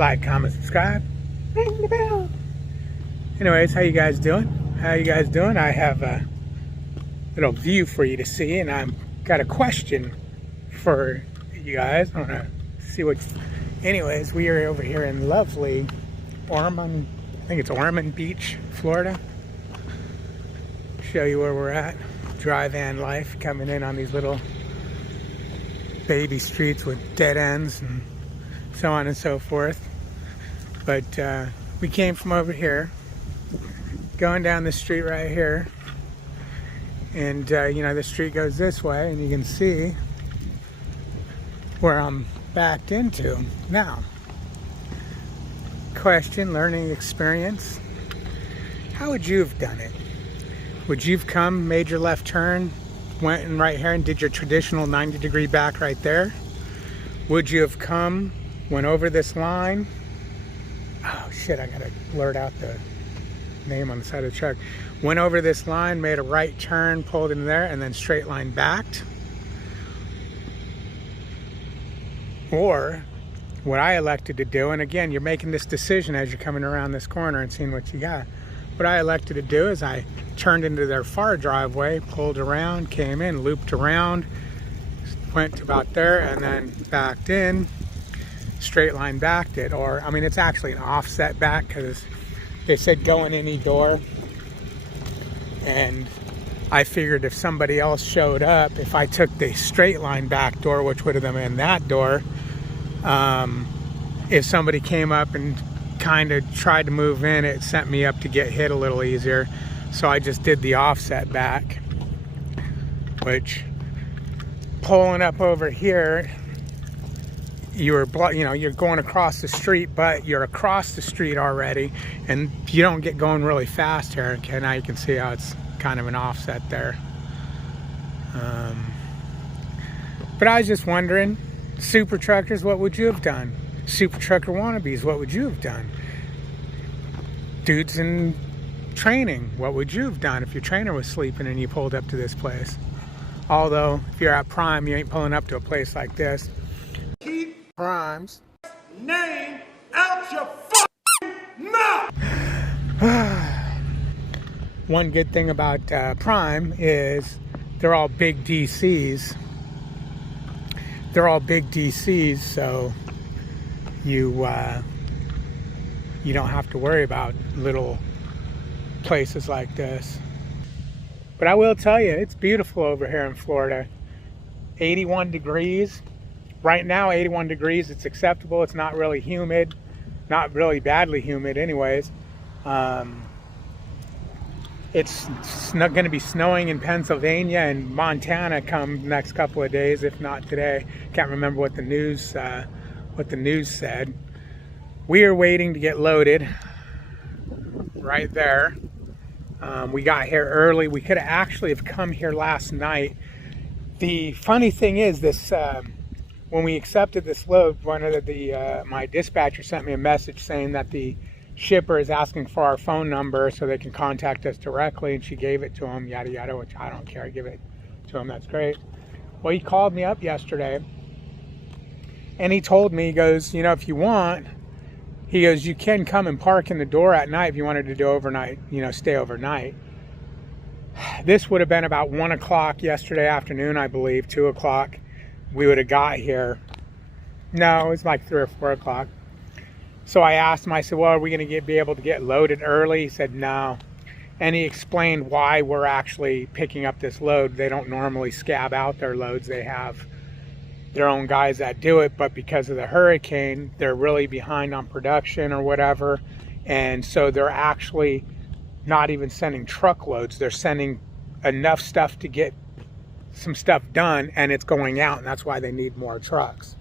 Like, comment, subscribe, ring the bell. Anyways, how you guys doing? I have a little view for you to see, and I've got a question for you guys. I want to see what. Anyways, we are over here in lovely Ormond. I think it's Ormond Beach, Florida. Show you where we're at. Dry van life, coming in on these little baby streets with dead ends and so on and so forth. But we came from over here, going down the street right here, and you know, the street goes this way, and you can see where I'm backed into now. Question, learning experience. How would you have done it? Would you have come, made your left turn, went in right here and did your traditional 90-degree back right there? Would you have come, went over this line? Oh shit, I gotta blurt out the name on the side of the truck. Went over this line, made a right turn, pulled in there, and then straight line backed? Or what I elected to do, and again, you're making this decision as you're coming around this corner and seeing what you got. What I elected to do is I turned into their far driveway, pulled around, came in, looped around, went to about there, and then backed in, straight line backed it. Or, I mean, it's actually an offset back because they said go in any door. And I figured if somebody else showed up, if I took the straight line back door, which would have been that door, if somebody came up and kind of tried to move in, it sent me up to get hit a little easier. So I just did the offset back, which pulling up over here, you're going across the street, but you're across the street already, and you don't get going really fast here. Okay, now you can see how it's kind of an offset there. But I was just wondering, super truckers, what would you have done? Super trucker wannabes, what would you have done? Dudes in training, what would you have done if your trainer was sleeping and you pulled up to this place? Although if you're at Prime, you ain't pulling up to a place like this. Keep Prime's name out your fucking mouth. One good thing about Prime is they're all big DCs. They're all big DCs, so you don't have to worry about little places like this. But I will tell you, it's beautiful over here in Florida. 81 degrees. Right now, 81 degrees, it's acceptable. It's not really humid. Not really badly humid anyways. It's not going to be snowing in Pennsylvania and Montana come next couple of days, if not today. Can't remember what the news said. We are waiting to get loaded right there. We got here early. We could have actually have come here last night. The funny thing is, this when we accepted this load, one of my dispatcher sent me a message saying that the shipper is asking for our phone number so they can contact us directly, and she gave it to him, yada yada, which I don't care. I give it to him, that's great. Well, he called me up yesterday and he told me, he goes, you know, if you want, he goes, you can come and park in the door at night if you wanted to do overnight, you know, stay overnight. This would have been about 1 o'clock yesterday afternoon, I believe, 2 o'clock. We would have got here. No, it was like 3 or 4 o'clock. So I asked him, I said, well, are we going to be able to get loaded early? He said, no. And he explained why we're actually picking up this load. They don't normally scab out their loads. They have their own guys that do it, but because of the hurricane, they're really behind on production or whatever. And so they're actually not even sending truckloads. They're sending enough stuff to get some stuff done, and it's going out, and that's why they need more trucks.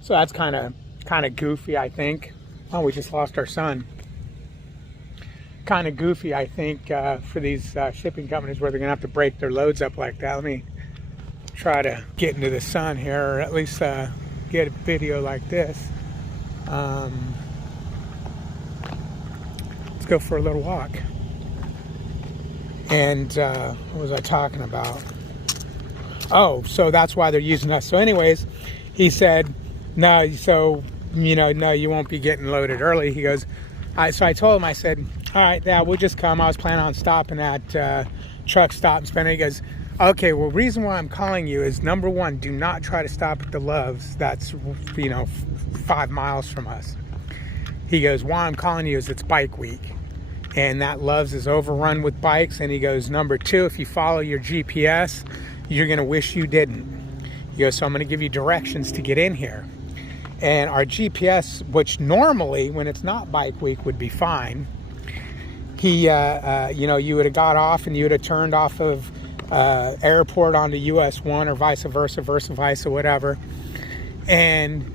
So that's kind of goofy, I think. Oh, we just lost our son. Kind of goofy, I think, for these shipping companies where they're going to have to break their loads up like that. Let me try to get into the sun here, or at least get a video like this. Let's go for a little walk. And what was I talking about? Oh, so that's why they're using us. So anyways, he said, no, so no, you won't be getting loaded early. He goes, so I told him, I said, all right, yeah, we'll just come. I was planning on stopping at truck stop and spending. He goes, okay, well, reason why I'm calling you is, number one, do not try to stop at the Loves. That's, 5 miles from us. He goes, why I'm calling you is it's bike week. And that Loves is overrun with bikes. And he goes, number two, if you follow your GPS, you're going to wish you didn't. He goes, so I'm going to give you directions to get in here. And our GPS, which normally when it's not bike week would be fine, he, you would have got off and you would have turned off of airport onto US 1 or vice versa, whatever. And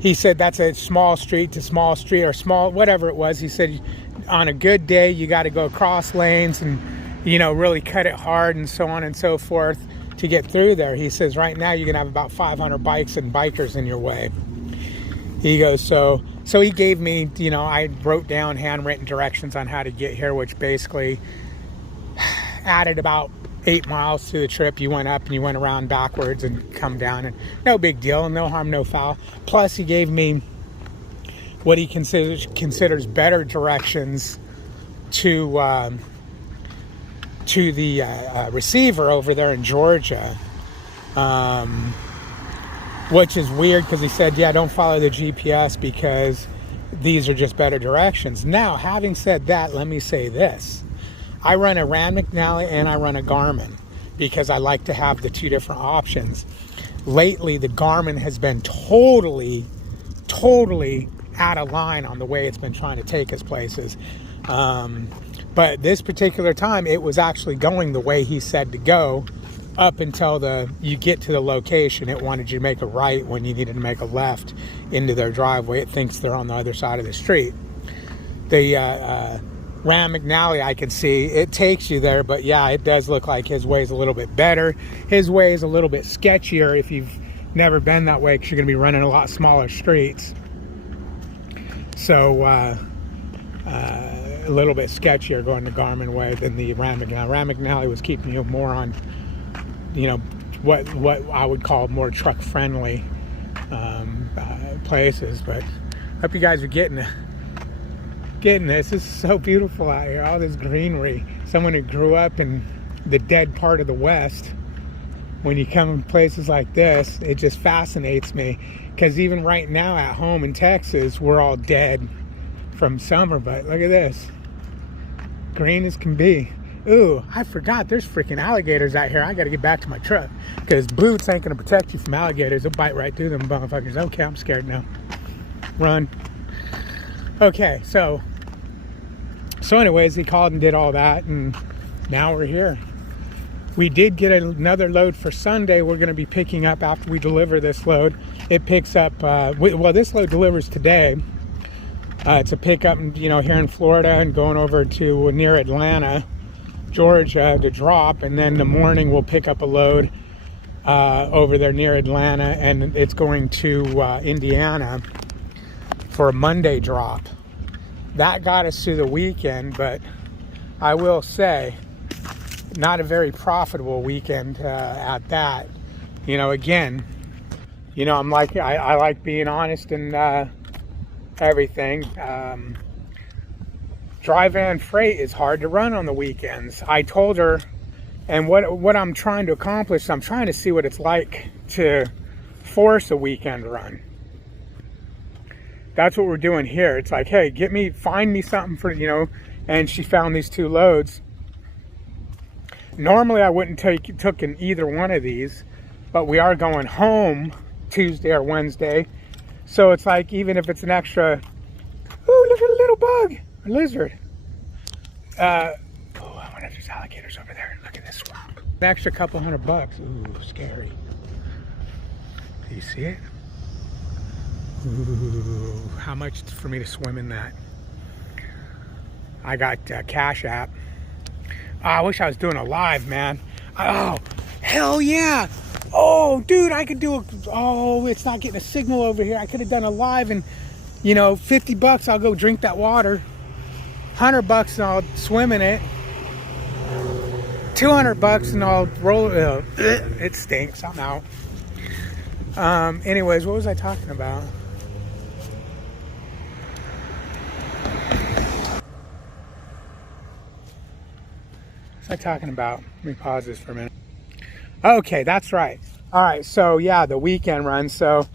he said that's a small street to small street or small, whatever it was. He said on a good day, you got to go across lanes and, really cut it hard and so on and so forth to get through there. He says right now you're going to have about 500 bikes and bikers in your way. He goes, so he gave me, I wrote down handwritten directions on how to get here, which basically added about 8 miles to the trip. You went up and you went around backwards and come down, and no big deal, no harm, no foul. Plus he gave me what he considers better directions to the receiver over there in Georgia, which is weird because he said, yeah, don't follow the GPS because these are just better directions. Now, having said that, let me say this. I run a Rand McNally and I run a Garmin because I like to have the two different options. Lately, the Garmin has been totally out of line on the way it's been trying to take us places. But this particular time, it was actually going the way he said to go up until you get to the location. It wanted you to make a right when you needed to make a left into their driveway. It thinks they're on the other side of the street. The Rand McNally, I can see, it takes you there, but yeah, it does look like his way is a little bit better. His way is a little bit sketchier if you've never been that way because you're going to be running a lot smaller streets. So, a little bit sketchier going the Garmin way than the Rand McNally. Rand McNally was keeping you more on, what I would call more truck friendly places. But I hope you guys are getting this. This is so beautiful out here. All this greenery. Someone who grew up in the dead part of the West, when you come in places like this, it just fascinates me. Because even right now at home in Texas, we're all dead from summer. But look at this. Green as can be. Ooh, I forgot there's freaking alligators out here. I got to get back to my truck because boots ain't going to protect you from alligators. They'll bite right through them motherfuckers. Okay, I'm scared now. Run. Okay, so anyways, he called and did all that, and now we're here. We did get another load for Sunday. We're going to be picking up after we deliver this load. It picks up, this load delivers today. It's a pickup, here in Florida and going over to near Atlanta, Georgia to drop, and then in the morning we'll pick up a load over there near Atlanta, and it's going to Indiana for a Monday drop. That got us through the weekend, but I will say not a very profitable weekend at that. Again, I'm like, I like being honest and everything. Dry van freight is hard to run on the weekends. I told her, and what I'm trying to accomplish, I'm trying to see what it's like to force a weekend run. That's what we're doing here. It's like, hey, find me something for, and she found these two loads. Normally I wouldn't took in either one of these, but we are going home Tuesday or Wednesday. So it's like, even if it's an extra, ooh, look at a little bug, a lizard. I wonder if there's alligators over there. Look at this swamp. An extra couple $100. Ooh, scary. Do you see it? Ooh, how much for me to swim in that? I got Cash App. Oh, I wish I was doing a live, man. Oh, hell yeah. Oh, dude, I could do it's not getting a signal over here. I could have done a live and, $50, I'll go drink that water. $100 and I'll swim in it. $200 and I'll roll it. It stinks. I'm out. Anyways, what was I talking about? am I talking about? Let me pause this for a minute. Okay, that's right. All right, so yeah, the weekend run. So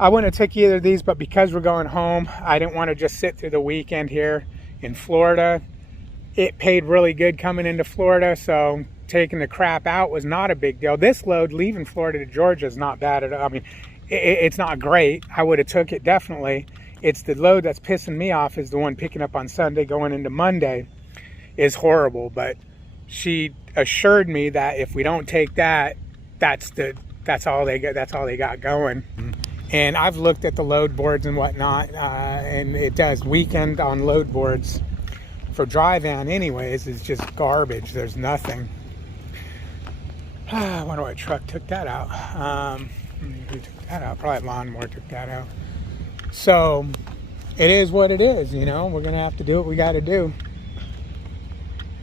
I wouldn't have took either of these, but because we're going home, I didn't want to just sit through the weekend here in Florida. It paid really good coming into Florida, so taking the crap out was not a big deal. This load leaving Florida to Georgia is not bad at all. I mean, it's not great. I would have took it definitely. It's the load that's pissing me off is the one picking up on Sunday going into Monday is horrible. But she assured me that if we don't take that, that's all they got going. And I've looked at the load boards and whatnot, and it does. Weekend on load boards for dry van anyways is just garbage. There's nothing. I wonder what truck took that out. Who took that out? Probably lawnmower took that out. So it is what it is, you know. We're gonna have to do what we got to do.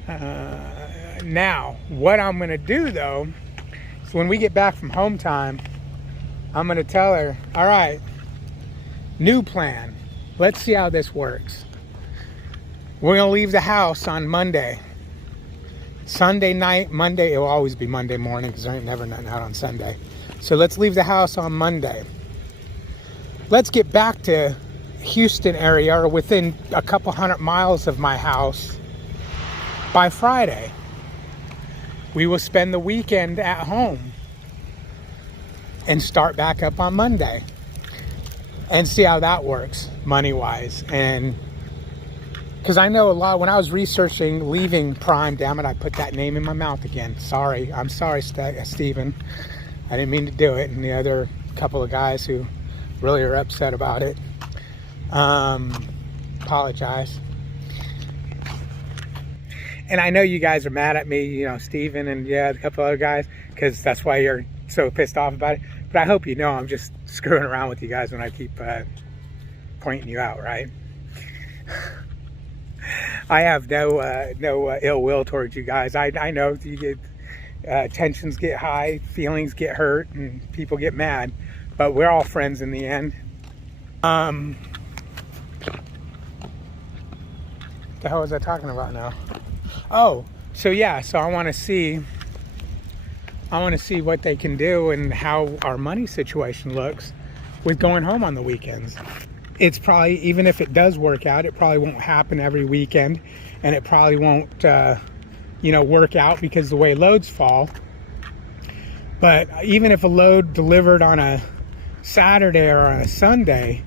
Now, what I'm gonna do though, is when we get back from home time, I'm gonna tell her, all right, new plan. Let's see how this works. We're gonna leave the house on Monday. Sunday night, Monday, it will always be Monday morning because there ain't never nothing out on Sunday. So let's leave the house on Monday. Let's get back to Houston area or within a couple 100 miles of my house by Friday. We will spend the weekend at home and start back up on Monday and see how that works money-wise. And because I know a lot, when I was researching leaving Prime, damn it, I put that name in my mouth again. Sorry, I'm sorry, Steven. I didn't mean to do it. And the other couple of guys who really are upset about it. Apologize. And I know you guys are mad at me, you know, Steven and yeah, a couple other guys, because that's why you're so pissed off about it. But I hope you know I'm just screwing around with you guys when I keep pointing you out, right? I have no ill will towards you guys. I know you get tensions get high, feelings get hurt, and people get mad, but we're all friends in the end. What the hell was I talking about now? Oh, so yeah, so I want to see what they can do and how our money situation looks with going home on the weekends. It's probably, even if it does work out, it probably won't happen every weekend, and it probably won't, work out because the way loads fall. But even if a load delivered on a Saturday or on a Sunday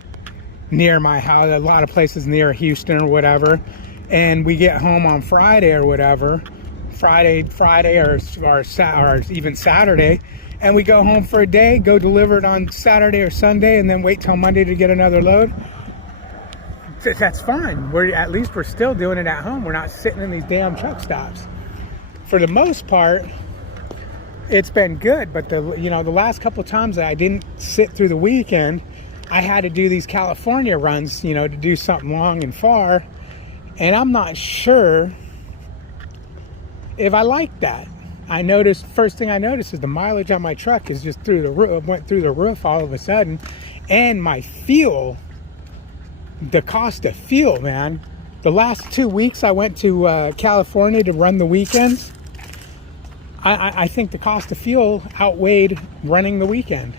near my house, a lot of places near Houston or whatever, and we get home on Friday or whatever, Friday or even Saturday, and we go home for a day, go deliver it on Saturday or Sunday, and then wait till Monday to get another load, that's fine. At least we're still doing it at home. We're not sitting in these damn truck stops. For the most part, it's been good, but the last couple of times that I didn't sit through the weekend, I had to do these California runs, to do something long and far, and I'm not sure if I like that. First thing I noticed is the mileage on my truck is just through the roof, went through the roof all of a sudden. And my fuel, the cost of fuel, man. The last 2 weeks I went to California to run the weekends. I think the cost of fuel outweighed running the weekend.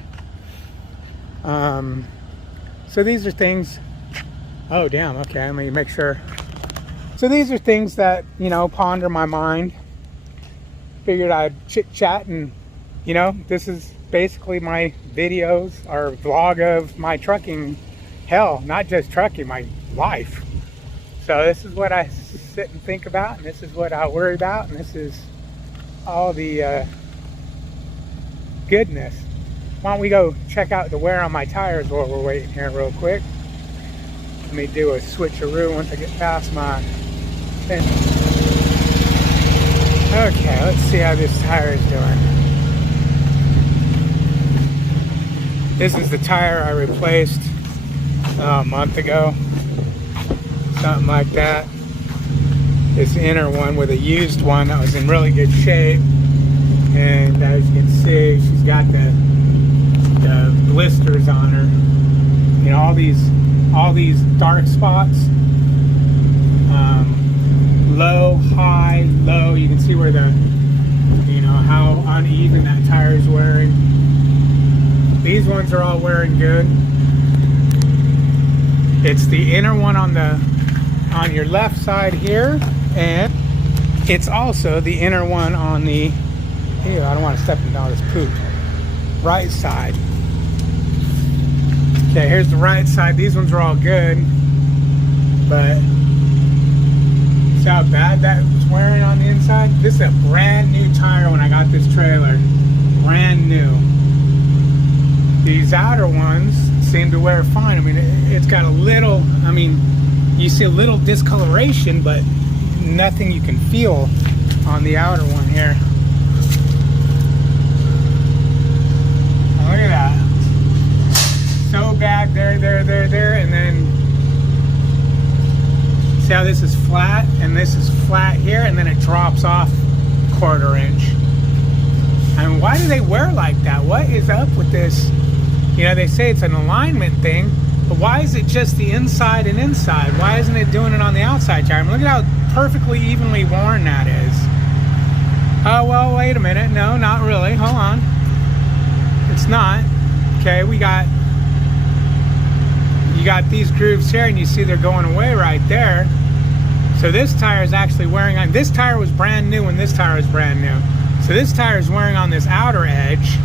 So these are things, oh damn, okay, let me make sure. So these are things that, ponder my mind. Figured I'd chit chat, and this is basically my videos or vlog of my trucking hell, not just trucking, my life. So this is what I sit and think about, and this is what I worry about, and this is all the goodness. Why don't we go check out the wear on my tires while we're waiting here real quick. Let me do a switcheroo once I get past my fence. Okay, let's see how this tire is doing. This is the tire I replaced a month ago. Something like that. This inner one with a used one that was in really good shape. And as you can see, she's got the blisters on her. All these dark spots. low, high, low. You can see where the, you know, how uneven that tire is wearing. These ones are all wearing good. It's the inner one on your left side here, and it's also the inner one on the, ew, I don't want to step in all this poop, right side. Okay, here's the right side. These ones are all good, but see how bad that was wearing on the inside? This is a brand new tire when I got this trailer. Brand new. These outer ones seem to wear fine. I mean, it's got a little, I mean, you see a little discoloration, but nothing you can feel on the outer one here. Oh, look at that. So bad there, and then see how this is flat, and this is flat here, and then it drops off 1/4 inch. I mean, why do they wear like that? What is up with this? You know, they say it's an alignment thing, but why is it just the inside and inside? Why isn't it doing it on the outside tire? I mean, look at how perfectly evenly worn that is. Oh, well, wait a minute. No, not really. Hold on. It's not. Okay, you got these grooves here, and you see they're going away right there. So this tire is actually wearing on, this tire was brand new and this tire was brand new. So this tire is wearing on this outer edge.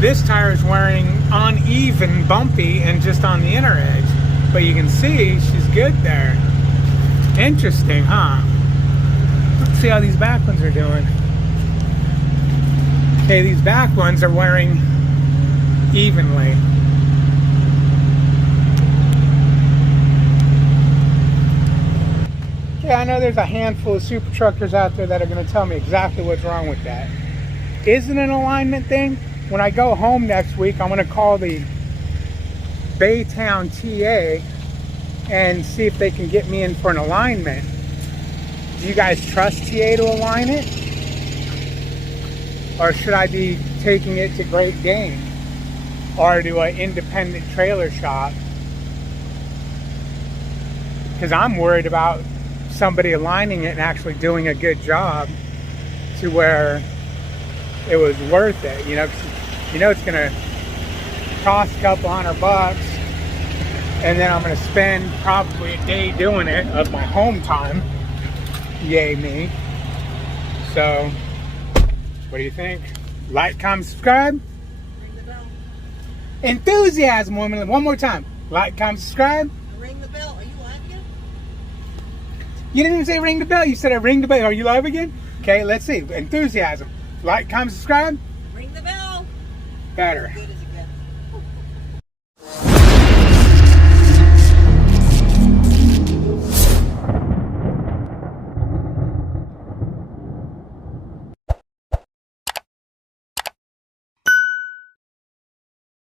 This tire is wearing uneven, bumpy, and just on the inner edge. But you can see she's good there. Interesting, huh? Let's see how these back ones are doing. Okay, these back ones are wearing evenly. Yeah, I know there's a handful of super truckers out there that are going to tell me exactly what's wrong with that. Is it an alignment thing? When I go home next week, I'm going to call the Baytown TA and see if they can get me in for an alignment. Do you guys trust TA to align it? Or should I be taking it to Great Dane? Or to an independent trailer shop? Because I'm worried about somebody aligning it and actually doing a good job to where it was worth it, you know. You know it's gonna cost a couple $100, and then I'm gonna spend probably a day doing it of my home time. Yay me. So what do you think? Like, comment, subscribe. Ring the bell. Enthusiasm, woman. One more time. Like, comment, subscribe. Ring the bell. Are you live again? You didn't even say ring the bell. You said I ring the bell. Are you live again? Okay, let's see. Enthusiasm. Like, comment, subscribe. Ring the bell. Better. Good as